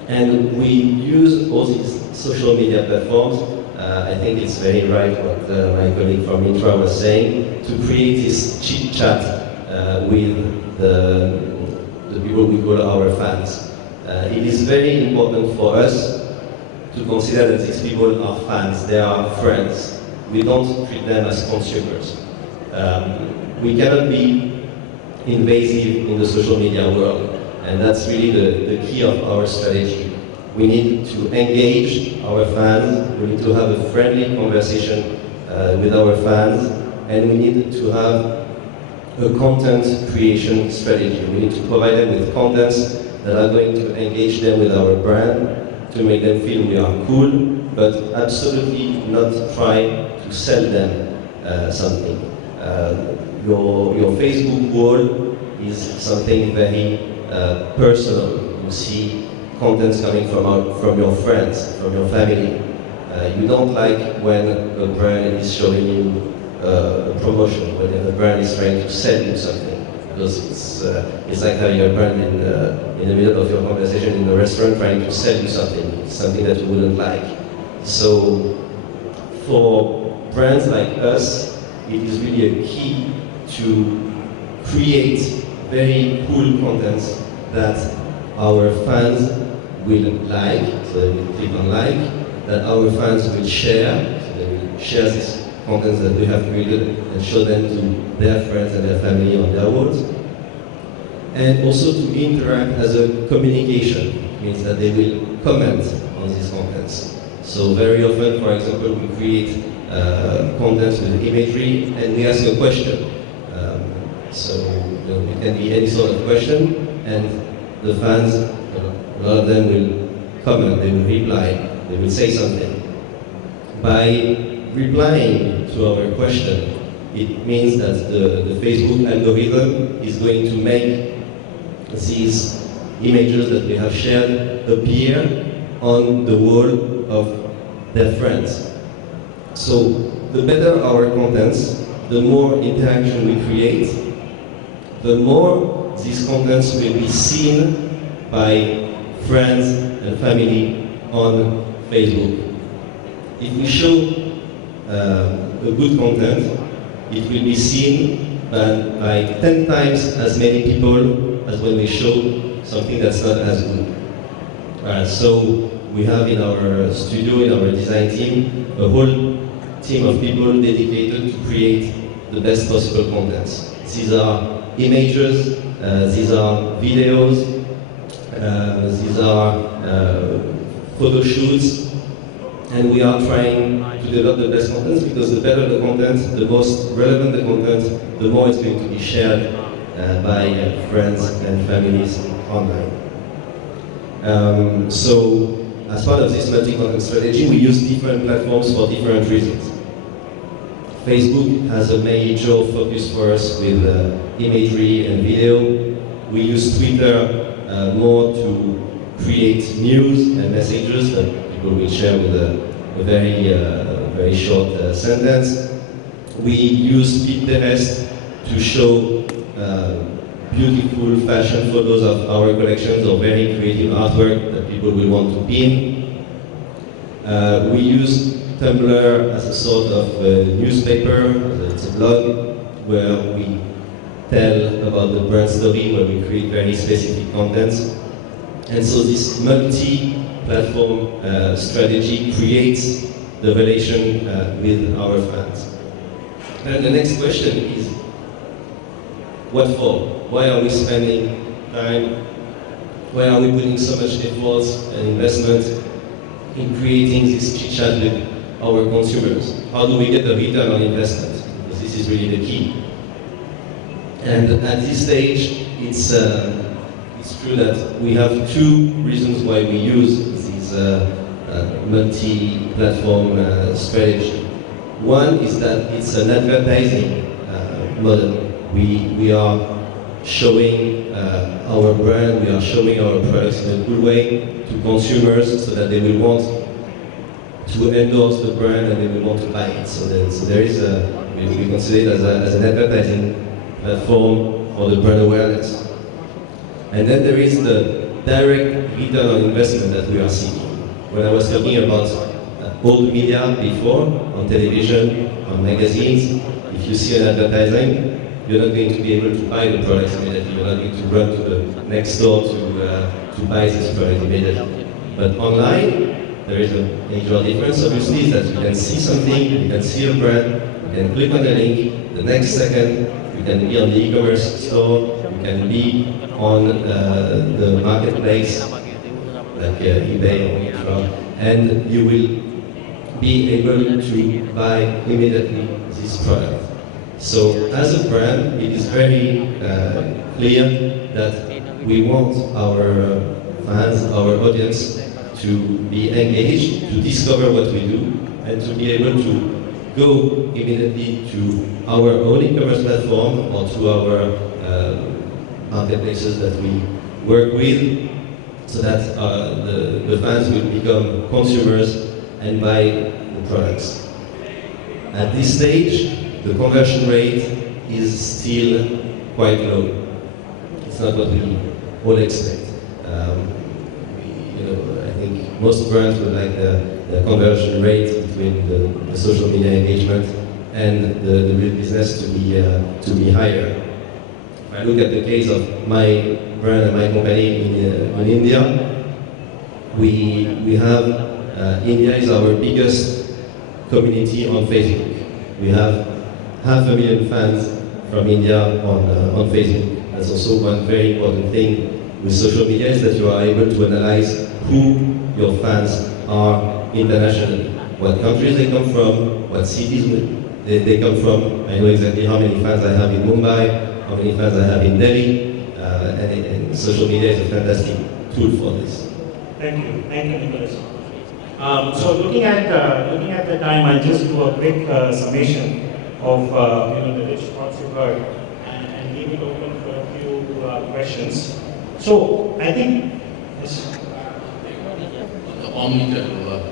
And we use all these social media platforms. I think it's very right what my colleague from Intra was saying, to create this chit chat with the people we call our fans. It is very important for us to consider that these people are fans, they are friends. We don't treat them as consumers. We cannot be invasive in the social media world, and that's really the key of our strategy. We need to engage our fans, we need to have a friendly conversation with our fans, and we need to have a content creation strategy. We need to provide them with contents that are going to engage them with our brand, to make them feel we are cool, but absolutely not try to sell them something. Your Facebook wall is something very personal. You see contents coming from your friends, from your family. You don't like when a brand is showing you a promotion, when the brand is trying to sell you something, because it's like having a brand in the middle of your conversation in a restaurant trying to sell you something that you wouldn't like. So for brands like us, it is really a key to create very cool contents that our fans will like, so they will click on like, that our fans will share, so they will share these contents that we have created and show them to their friends and their family on their walls. And also to interact as a communication, means that they will comment on these contents. So very often, for example, we create contents with imagery and we ask a question. So it can be any sort of question, and the fans, a lot of them will comment, they will reply, they will say something. By replying to our question, it means that the Facebook algorithm is going to make these images that we have shared appear on the wall of their friends. So the better our contents, the more interaction we create, the more these contents will be seen by friends and family on Facebook. If we show a good content, it will be seen by 10 times as many people as when we show something that's not as good. So we have in our studio, in our design team, a whole team of people dedicated to create the best possible contents. These are images, these are videos, these are photo shoots, and we are trying to develop the best contents because the better the content, the most relevant the content, the more it's going to be shared by friends and families online. So, as part of this multi-content strategy, we use different platforms for different reasons. Facebook has a major focus for us with imagery and video. We use Twitter more to create news and messages that people will share with a very short sentence. We use Pinterest to show beautiful fashion photos of our collections or very creative artwork that people will want to pin. We use Tumblr as a sort of newspaper, it's a blog where we tell about the brand story, where we create very specific contents. And so this multi-platform strategy creates the relation with our fans. And the next question is, what for? Why are we spending time? Why are we putting so much effort and investment in creating this chit-chat with our consumers? How do we get a return on investment? Because this is really the key. And at this stage, it's true that we have two reasons why we use this multi-platform strategy. One is that it's an advertising model. We are showing our brand, we are showing our products in a good way to consumers so that they will want to endorse the brand and they will want to buy it. So there is we consider it as an advertising platform for the brand awareness. And then there is the direct return on investment that we are seeking. When I was talking about old media before, on television, on magazines, if you see an advertising, you're not going to be able to buy the products immediately. You're not going to run to the next store to buy this product immediately. But online, there is a major difference, obviously, is that you can see something, you can see a brand, you can click on the link, the next second, you can be on the e-commerce store, you can be on the marketplace, like eBay or Mitra, and you will be able to buy immediately this product. So as a brand, it is very clear that we want our fans, our audience, to be engaged, to discover what we do, and to be able to go immediately to our own e-commerce platform or to our marketplaces that we work with, so that the fans will become consumers and buy the products. At this stage, the conversion rate is still quite low. It's not what we all expect. I think most brands would like the conversion rate between the social media engagement and the real business to be higher. If I look at the case of my brand and my company in India, we have India is our biggest community on Facebook. We have 500,000 fans from India on Facebook. That's also one very important thing with social media, is that you are able to analyze who your fans are internationally, what countries they come from, what cities they come from. I know exactly how many fans I have in Mumbai, how many fans I have in Delhi, and social media is a fantastic tool for this. Thank you, Nicholas. So looking at the time, I'll just do a quick summation of the rich thoughts you heard, and leave it open for a few questions. So I think The omnichannel,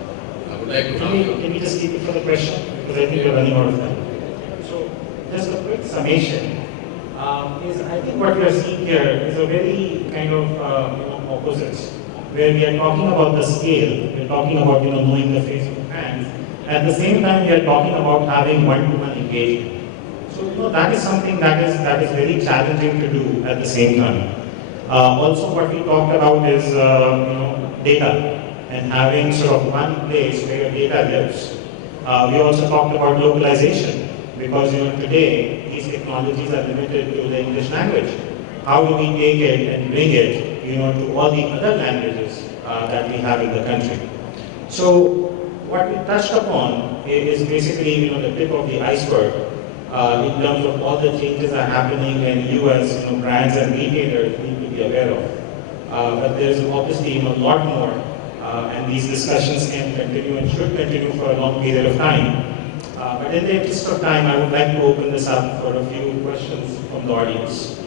I would like to can we just keep it for the question, because I think we're running out of time. So just a quick summation is, I think what we are seeing here is a very kind of opposites. where we are talking about the scale, we are talking about knowing the face of fans. At the same time, we are talking about having one-to-one engagement. So that is something that is very challenging to do at the same time. Also, what we talked about is data and having sort of one place where your data lives. We also talked about localization because today these technologies are limited to the English language. How do we take it and bring it to all the other languages that we have in the country? So what we touched upon is basically the tip of the iceberg in terms of all the changes that are happening and you as brands and retailers need to be aware of. But there's obviously a lot more and these discussions can continue and should continue for a long period of time. But in the interest of time, I would like to open this up for a few questions from the audience.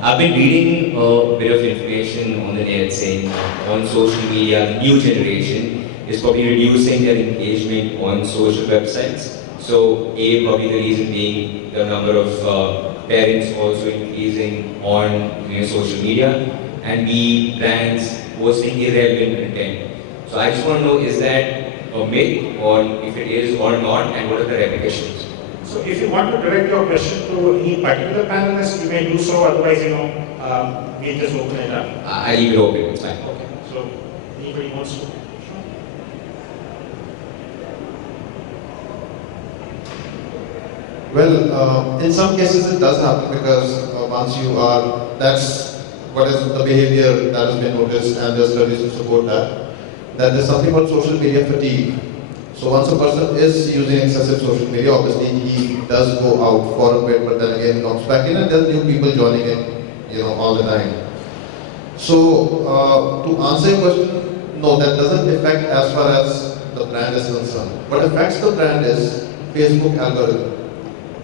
I've been reading a bit of information on the net saying on social media, the new generation is probably reducing their engagement on social websites. So, A, probably the reason being the number of parents also increasing on social media, and B, brands posting irrelevant content. So, I just want to know, is that a myth, or if it is or not, and what are the repercussions? So if you want to direct your question to any particular panelist, you may do so. Otherwise, we just open it up. I leave it open. It's fine. Okay. So anybody wants to? Well, in some cases it does happen because once you are, that's what is the behavior that has been noticed, and there's studies to support that. That there's something called social media fatigue. So once a person is using excessive social media, obviously he does go out for a bit, but then again comes back in, and there's new people joining in, all the time. So to answer your question, no, that doesn't affect as far as the brand is concerned. What affects the brand is Facebook algorithm.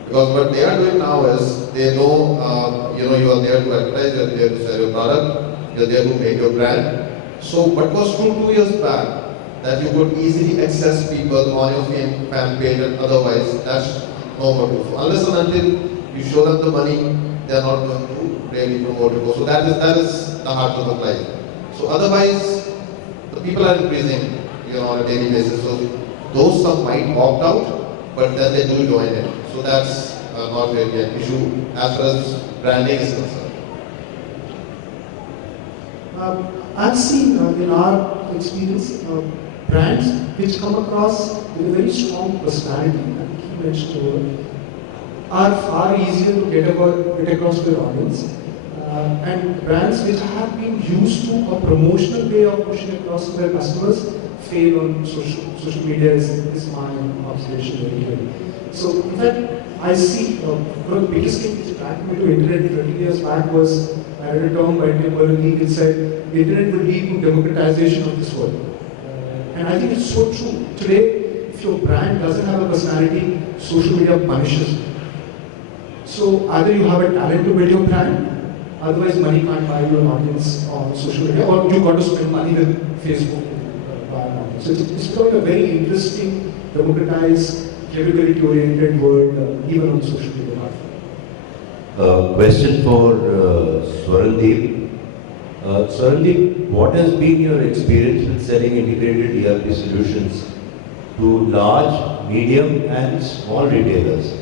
Because what they are doing now is they know, you are there to advertise, you are there to sell your product, you are there to make your brand. So what was true 2 years back, that you could easily access people on your fan page and otherwise, that's no more true. So unless and until you show them the money, they are not going to really promote you. So that is the heart of the life. So otherwise, the people are increasing, on a daily basis. So those some might opt out, but then they do join in. So that's not really an issue as far as branding is concerned. I've seen in our experience brands which come across with a very strong personality, I think he mentioned earlier, are far easier to get across to their audience. And brands which have been used to a promotional way of pushing across to their customers fail on social media is my observation very clearly. So in fact, I see one of the biggest things which attracted me to internet 30 years back was I read a term by Tim Berners-Lee which said the internet will lead to democratization of this world. And I think it's so true. Today, if your brand doesn't have a personality, social media punishes you. So either you have a talent to build your brand, otherwise money can't buy you an audience on social media, or you got to spend money with Facebook to buy an audience. So it's becoming a very interesting, democratized, capability-oriented world, even on social media. Question for Swarandeep. Swarandeep, what has been your experience with selling integrated ERP solutions to large, medium and small retailers?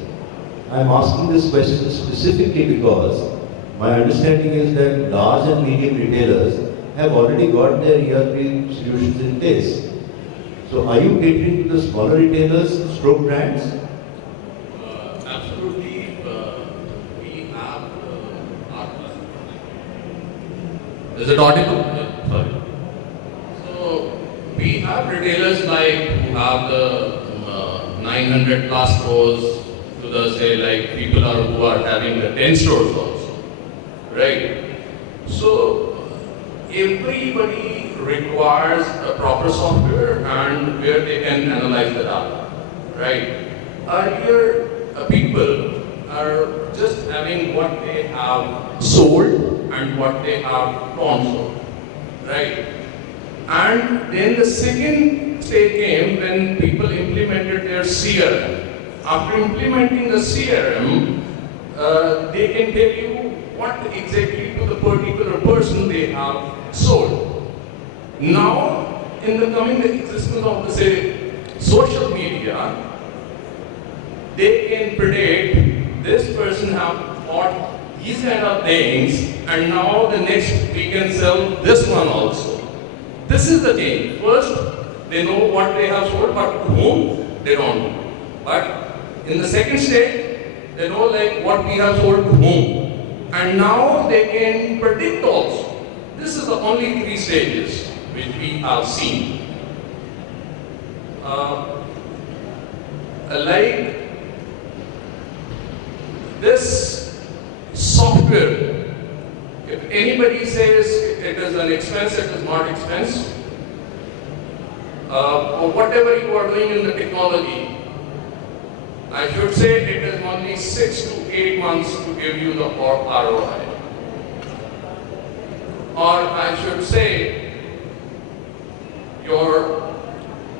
I am asking this question specifically because my understanding is that large and medium retailers have already got their ERP solutions in place. So are you catering to the smaller retailers, stroke brands? Absolutely. We have our Is it audible? Sorry. So we have retailers like who have the 900 plus stores to the say like people who are having the 10 stores also, right? So everybody requires a proper software and where they can analyze the data, right? Earlier, people are just having what they have sold and what they have non-sold, right? And then the second stage came when people implemented their CRM, after implementing the CRM, they can tell you what exactly to the particular person they have sold. Now, in the coming existence of the say social media, they can predict this person have bought these kind of things, and now the next we can sell this one also. This is the thing. First, they know what they have sold, but to whom they don't know. But in the second stage, they know like what we have sold to whom, and now they can predict also. This is the only 3 stages which we have seen. Like this software, if anybody says it is an expense, it is not expense, or whatever you are doing in the technology, I should say it is only 6 to 8 months to give you the ROI. Or I should say, your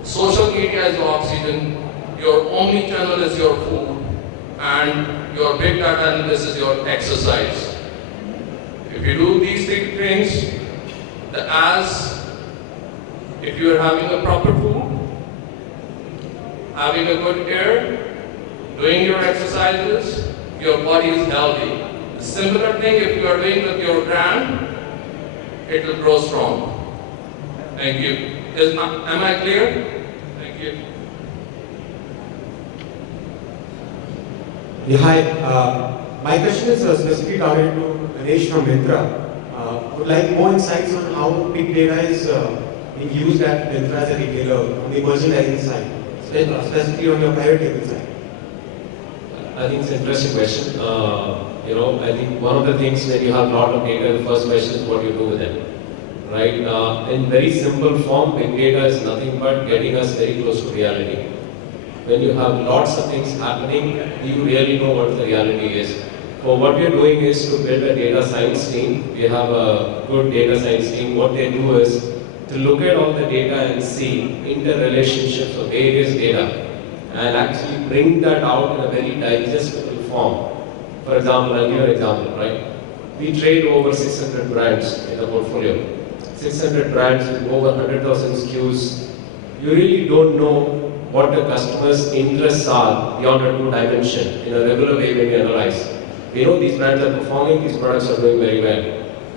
social media is your oxygen, your omni-channel is your food, and your big data analysis is your exercise. If you do these 3 things, if you are having a proper food, having a good air, doing your exercises, your body is healthy. A similar thing if you are doing with your brand, it will grow strong. Thank you. Am I clear? Thank you. Yeah, hi. My question is specifically targeted to Ganesh from Myntra. Would like more insights on how big data is being used at Myntra as a retailer on the merchandising side, specifically on your private label side. I think it's an interesting question. I think one of the things when you have a lot of data, the first question is what you do with it, right? In very simple form, big data is nothing but getting us very close to reality. When you have lots of things happening, you really know what the reality is. So what we are doing is to build a data science team. We have a good data science team. What they do is to look at all the data and see interrelationships of various data and actually bring that out in a very digestible form. For example, I'll give you an example, right? We trade over 600 brands in the portfolio. 600 brands with over 100,000 SKUs. You really don't know what the customer's interests are beyond a 2-dimension in a regular way when we analyze. We know these brands are performing, these products are doing very well.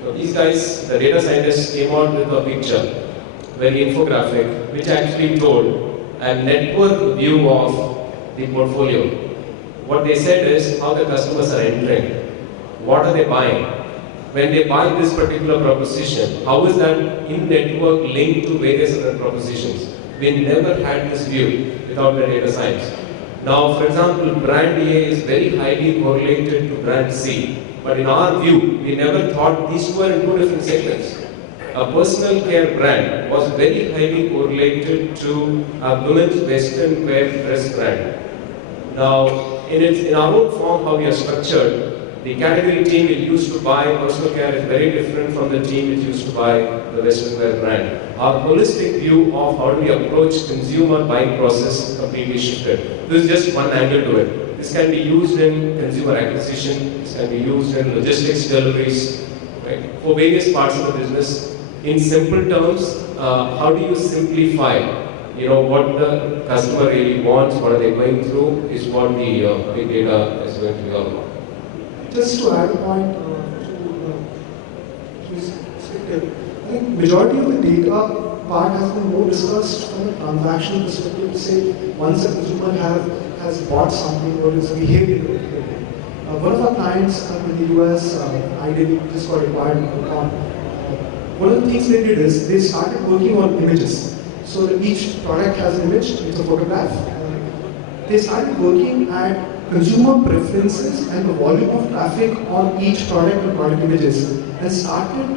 So these guys, the data scientists came out with a picture, very infographic, which actually told a network view of the portfolio. What they said is how the customers are entering, what are they buying. When they buy this particular proposition, how is that in-network linked to various other propositions? We never had this view without the data science. Now, for example, brand A is very highly correlated to brand C. But in our view, we never thought these were in 2 different segments. A personal care brand was very highly correlated to a women's western wear dress brand. Now, in our own form, how we are structured, the category team which used to buy personal care is very different from the team which used to buy the western wear brand. Our holistic view of how do we approach consumer buying process completely shifted. This is just one angle to it. This can be used in consumer acquisition, this can be used in logistics deliveries, right? For various parts of the business. In simple terms, how do you simplify what the customer really wants, what are they going through, is what the big data is going to be all about. Just to add a point to his perspective, I think majority of the data part has been more discussed from a transactional perspective to say once a consumer has bought something or is behaved in a particular way. One of our clients in the US, ideally just got acquired on. One of the things they did is they started working on images. So that each product has an image, it's a photograph. They started working at consumer preferences and the volume of traffic on each product and product images and started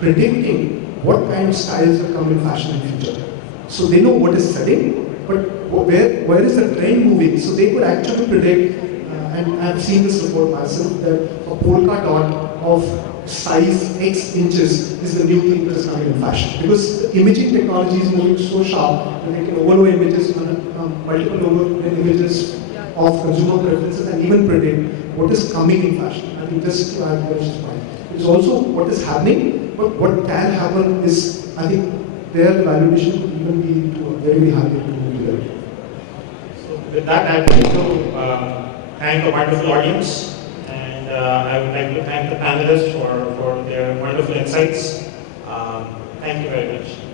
predicting what kind of styles will come in fashion in future. So they know what is selling, but where is the trend moving? So they could actually predict, and I've seen this report myself, that a polka dot of size X inches is the new thing that is coming in fashion. Because the imaging technology is moving so sharp that they can overlay images, multiple overlay images of consumer preferences and even predict what is coming in fashion. I think just to add Ganesh's point, it's also what is happening, but what can happen is, I think, there the valuation could even be to a very high level. So with that, I would like to thank a wonderful audience, and I would like to thank the panelists for their wonderful insights. Thank you very much.